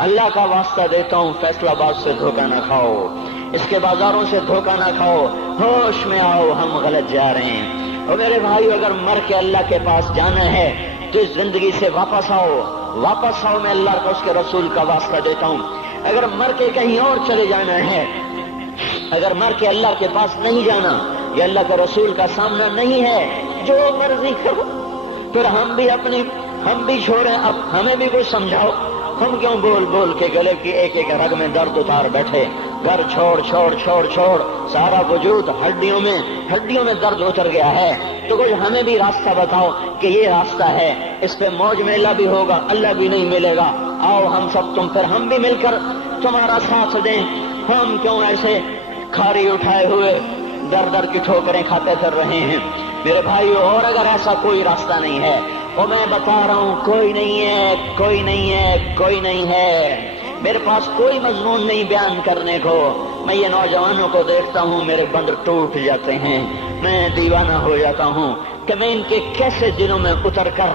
اللہ کا واسطہ دیتا ہوں فیصلہ باد سے دھوکہ نہ کھاؤ، اس کے بازاروں سے دھوکہ نہ کھاؤ، ہوش میں آؤ ہم غلط جا رہے ہیں۔ اور میرے بھائی اگر مر کے اللہ کے پاس جانا ہے تو اس زندگی سے واپس آؤ، واپس آؤ، میں اللہ کا اس کے رسول کا واسطہ دیتا ہوں۔ اگر مر کے کہیں اور چلے جانا ہے، اگر مر کے اللہ کے پاس نہیں جانا یا اللہ کے رسول کا سامنا نہیں ہے، جو مرضی کرو، پھر ہم بھی چھوڑیں، اب ہمیں بھی کچھ سمجھاؤ۔ ہم کیوں بول بول کے گلے کی ایک ایک رگ میں درد اتار بیٹھے؟ گھر چھوڑ چھوڑ چھوڑ چھوڑ، سارا وجود ہڈیوں میں درد اتر گیا ہے، تو کچھ ہمیں بھی راستہ بتاؤ کہ یہ راستہ ہے، اس پہ موج میلہ بھی ہوگا، اللہ بھی نہیں ملے گا۔ آؤ ہم سب پھر ہم بھی مل کر تمہارا ساتھ دیں۔ ہم کیوں ایسے کھاری اٹھائے ہوئے در کی ٹھوکریں کھاتے پھر رہے ہیں؟ میرے بھائیو، اور اگر ایسا کوئی راستہ نہیں ہے، اور میں بتا رہا ہوں کوئی نہیں ہے، کوئی نہیں ہے، کوئی نہیں ہے، میرے پاس کوئی مضمون نہیں بیان کرنے کو۔ میں یہ نوجوانوں کو دیکھتا ہوں، میرے بندر ٹوٹ جاتے ہیں، میں دیوانہ ہو جاتا ہوں کہ میں ان کے کیسے دلوں میں اتر کر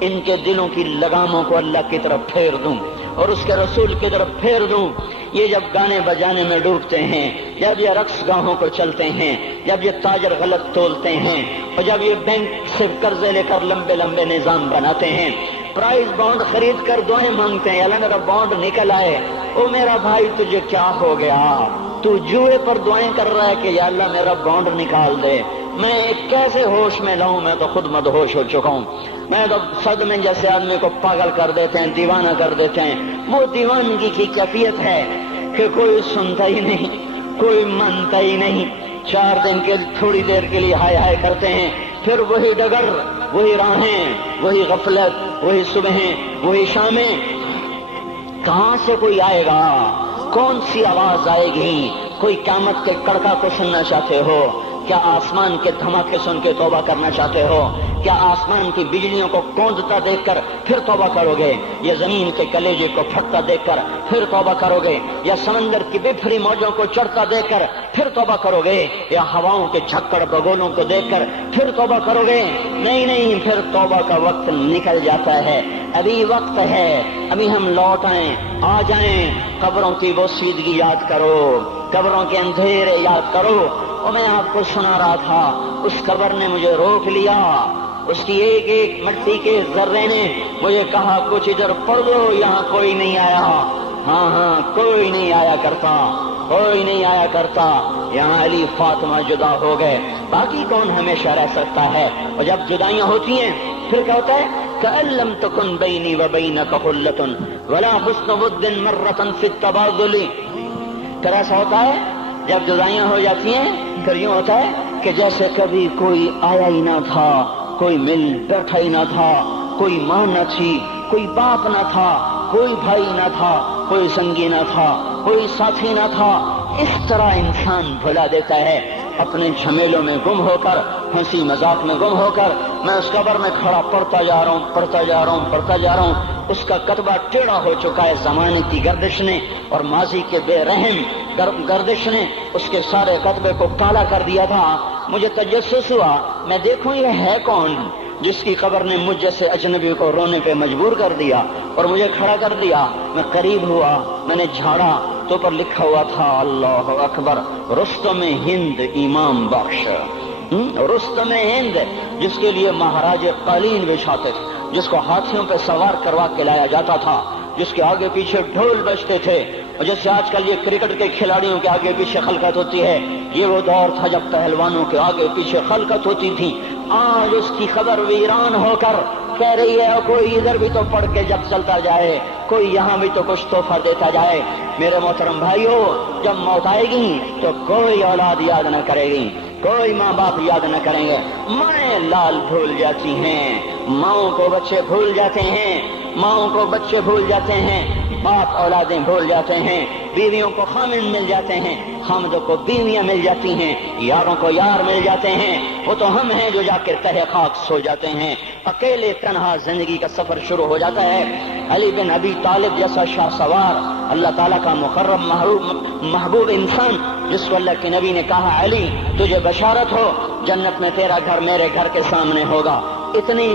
ان کے دلوں کی لگاموں کو اللہ کی طرف پھیر دوں اور اس کے رسول کی طرف پھیر دوں۔ یہ جب گانے بجانے میں ڈوبتے ہیں، جب یہ رقص گاہوں پر چلتے ہیں، جب یہ تاجر غلط تولتے ہیں، اور جب یہ بینک سے قرضے لے کر لمبے لمبے نظام بناتے ہیں، پرائز بانڈ خرید کر دعائیں مانگتے ہیں، اللہ میرا بانڈ نکل آئے۔ او میرا بھائی، تجھے کیا ہو گیا؟ تو جوئے پر دعائیں کر رہا ہے کہ یا اللہ میرا بانڈ نکال دے۔ میں کیسے ہوش میں لاؤں؟ میں تو خود مدہوش ہو چکا ہوں۔ میں تو صدمے جیسے آدمی کو پاگل کر دیتے ہیں، دیوانہ کر دیتے ہیں۔ وہ دیوانگی کی کیفیت ہے کہ کوئی سنتا ہی نہیں، کوئی مانتا ہی نہیں۔ 4 دن کے تھوڑی دیر کے لیے ہائے ہائے کرتے ہیں، پھر وہی ڈگر، وہی راہیں، وہی غفلت، وہی صبحیں، وہی شامیں۔ کہاں سے کوئی آئے گا؟ کون سی آواز آئے گی؟ کوئی قیامت کے کڑکا کو سننا چاہتے ہو؟ کیا آسمان کے دھماکے سن کے توبہ کرنا چاہتے ہو؟ کیا آسمان کی بجلیوں کو کوندتا دیکھ کر پھر توبہ کرو گے؟ یا زمین کے کلیجے کو پھٹتا دیکھ کر پھر توبہ کرو گے؟ یا سمندر کی بفری موجوں کو چڑھتا دیکھ کر پھر توبہ کرو گے؟ یا ہواؤں کے جھکڑ بگولوں کو دیکھ کر پھر توبہ کرو گے؟ نہیں، پھر توبہ کا وقت نکل جاتا ہے۔ ابھی وقت ہے، ابھی ہم لوٹ آئیں، آ جائیں۔ قبروں کی وہ سیدگی یاد کرو، قبروں کے اندھیرے یاد کرو۔ اور میں آپ کو سنا رہا تھا، اس قبر نے مجھے روک لیا، اس کی ایک ایک مٹی کے ذرے نے مجھے کہا کچھ ادھر پڑھ دو، یہاں کوئی نہیں آیا۔ ہاں، کوئی نہیں آیا کرتا، کوئی نہیں آیا کرتا۔ یہاں علی فاطمہ جدا ہو گئے، باقی کون ہمیشہ رہ سکتا ہے؟ اور جب جدائیاں ہوتی ہیں پھر کیا ہوتا ہے؟ كأن لم تكن بيني وبينك خلة ولا حسن ود مرة في التبادل۔ پھر ایسا ہوتا ہے جب جدائیاں ہو جاتی ہیں، پھر یوں ہوتا ہے کہ جیسے کبھی کوئی آیا ہی نہ تھا، کوئی مل بیٹھا ہی نہ تھا، کوئی ماں نہ تھی، کوئی باپ نہ تھا، کوئی بھائی نہ تھا، کوئی سنگی نہ تھا، کوئی ساتھی نہ تھا۔ اس طرح انسان بھلا دیتا ہے اپنے جھمیلوں میں گم ہو کر، ہنسی مذاق میں گم ہو کر۔ میں اس قبر میں کھڑا پڑھتا جا رہا ہوں، اس کا کتبہ ٹیڑھا ہو چکا ہے زمانے کی گردش نے اور ماضی کے بے رحم گردش نے اس کے سارے کتبے کو کالا کر دیا تھا۔ مجھے تجسس ہوا، میں دیکھوں یہ ہے کون جس کی قبر نے مجھ جیسے اجنبی کو رونے پہ مجبور کر دیا اور مجھے کھڑا کر دیا۔ میں قریب ہوا، میں نے جھاڑا تو پر لکھا ہوا تھا اللہ اکبر، رستم ہند امام بخش۔ رستم ہند، جس کے لیے مہاراج قالین بچھاتے تھے، جس کو ہاتھیوں پہ سوار کروا کے لایا جاتا تھا، جس کے آگے پیچھے ڈھول بجتے تھے، اور جیسے آج کل یہ کرکٹ کے کھلاڑیوں کے آگے پیچھے خلقت ہوتی ہے، یہ وہ دور تھا جب پہلوانوں کے آگے پیچھے خلقت ہوتی تھی۔ آج اس کی خبر ویران ہو کر کہہ رہی ہے کوئی ادھر بھی تو پڑھ کے جب چلتا جائے، کوئی یہاں بھی تو کچھ تحفہ دیتا جائے۔ میرے محترم بھائیو، جب موت آئے گی تو کوئی اولاد یاد نہ کرے گی، کوئی ماں باپ یاد نہ کریں گے۔ مائیں لال بھول جاتی ہیں، ماؤں کو بچے بھول جاتے ہیں، ماؤں کو بچے بھول جاتے ہیں، باپ اولادیں بھول جاتے ہیں، بیویوں کو خامن مل جاتے ہیں، خامدوں کو بیویاں مل جاتی ہیں، یاروں کو یار مل جاتے ہیں۔ وہ تو ہم ہیں جو جا کے تہہ خاک سو جاتے ہیں، اکیلے تنہا زندگی کا سفر شروع ہو جاتا ہے۔ علی بن ابی طالب جیسا شاہ سوار، اللہ تعالیٰ کا مقرب محبوب انسان، جس کو اللہ کے نبی نے کہا علی تجھے بشارت ہو، جنت میں تیرا گھر میرے گھر کے سامنے ہوگا۔ اتنی